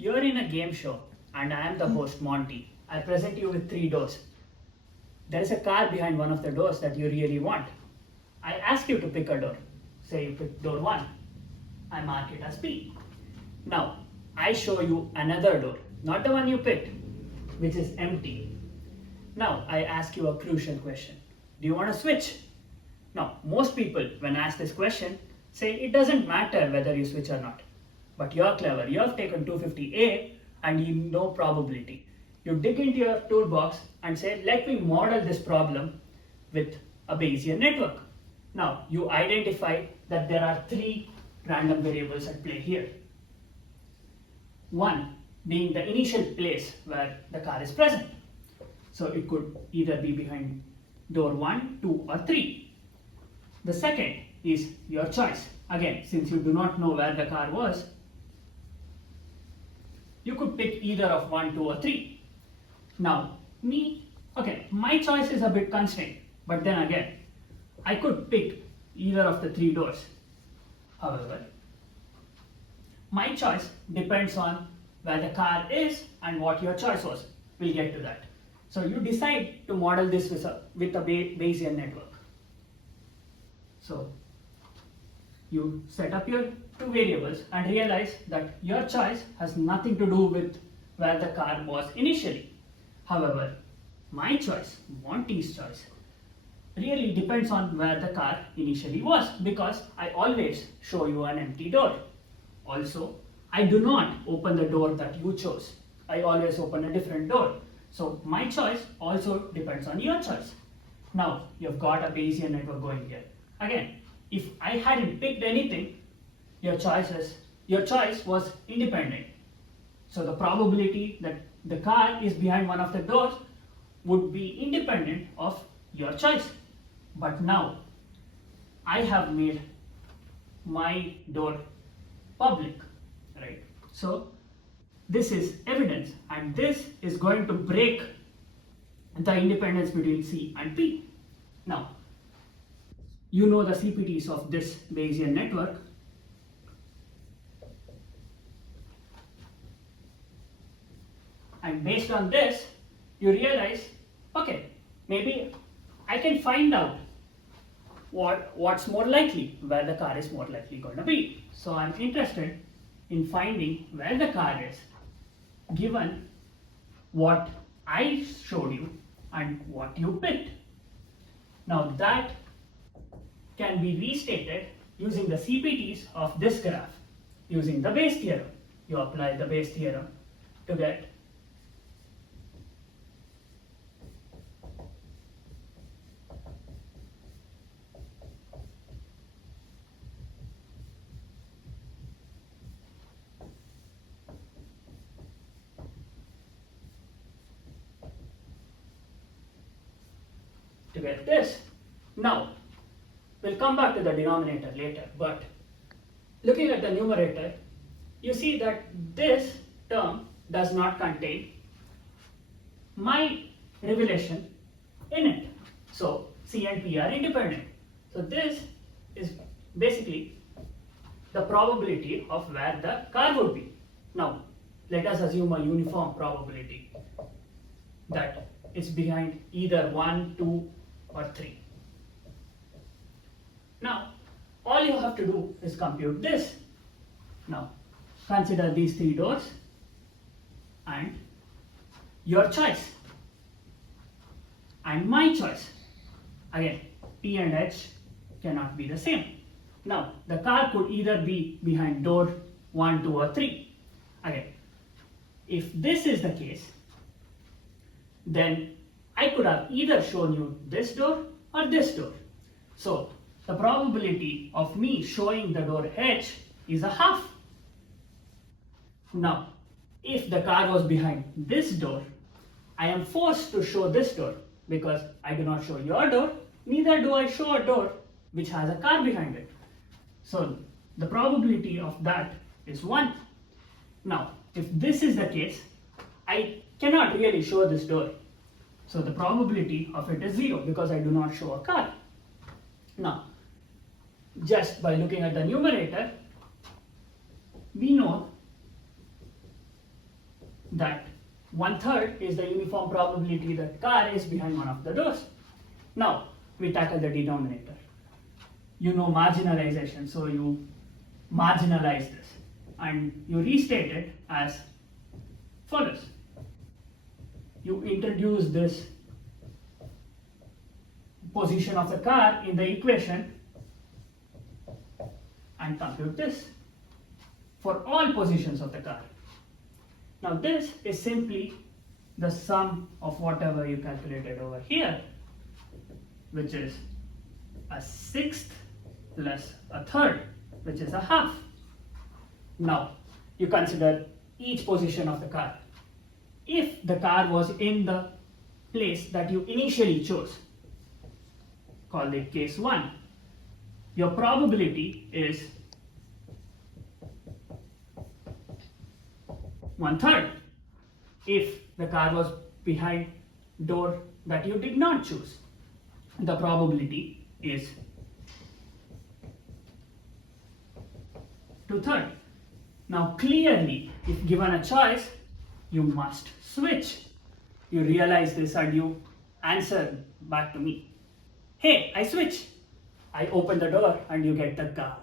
You're in a game show and I am the host, Monty. I present you with 3 doors. There is a car behind one of the doors that you really want. I ask you to pick a door. Say you pick door 1. I mark it as P. Now, I show you another door, not the one you picked, which is empty. Now, I ask you a crucial question. Do you want to switch? Now, most people, when asked this question, say it doesn't matter whether you switch or not. But you're clever. You have taken 250A and you know probability. You dig into your toolbox and say, let me model this problem with a Bayesian network. Now, you identify that there are 3 random variables at play here. One being the initial place where the car is present. So it could either be behind door 1, 2 or 3. The second is your choice. Again, since you do not know where the car was, you could pick either of 1, 2 or 3. Now, my choice is a bit constrained, but then again, I could pick either of the 3 doors. However, my choice depends on where the car is and what your choice was. We'll get to that. So you decide to model this with a Bayesian network. So you set up your 2 variables and realize that your choice has nothing to do with where the car was initially. However, my choice, Monty's choice, really depends on where the car initially was, because I always show you an empty door. Also, I do not open the door that you chose. I always open a different door. So my choice also depends on your choice. Now, you've got a Bayesian network going here. Again, if I hadn't picked anything, your choice was independent. So the probability that the car is behind one of the doors would be independent of your choice. But now, I have made my door public, right? So this is evidence, and this is going to break the independence between C and P. Now, you know the CPTs of this Bayesian network. And based on this, you realize, okay, maybe I can find out what's more likely, where the car is more likely going to be. So I'm interested in finding where the car is, given what I showed you and what you picked. Now that can be restated using the CPTs of this graph, using the Bayes theorem. You apply the Bayes theorem to get this. Now, we'll come back to the denominator later, but looking at the numerator, you see that this term does not contain my revelation in it. So C and P are independent. So this is basically the probability of where the car would be. Now, let us assume a uniform probability that it's behind either 1, 2 or 3. Now, all you have to do is compute this. Now, consider these 3 doors and your choice and my choice. Again, P and H cannot be the same. Now, the car could either be behind door 1, 2 or 3. Again, if this is the case, then I could have either shown you this door or this door. So the probability of me showing the door H is a half. Now, if the car was behind this door, I am forced to show this door because I do not show your door, neither do I show a door which has a car behind it. So the probability of that is 1. Now, if this is the case, I cannot really show this door. So the probability of it is 0 because I do not show a car. Now, just by looking at the numerator, we know that 1/3 is the uniform probability that car is behind one of the doors. Now we tackle the denominator. You know marginalization, so you marginalize this and you restate it as follows. You introduce this position of the car in the equation and compute this for all positions of the car. Now this is simply the sum of whatever you calculated over here, which is a sixth plus a third, which is a half. Now you consider each position of the car. If the car was in the place that you initially chose, call it case 1, your probability is 1/3. If the car was behind door that you did not choose, the probability is 2/3. Now clearly, if given a choice, you must switch. You realize this and you answer back to me. Hey, I switch. I open the door and you get the car.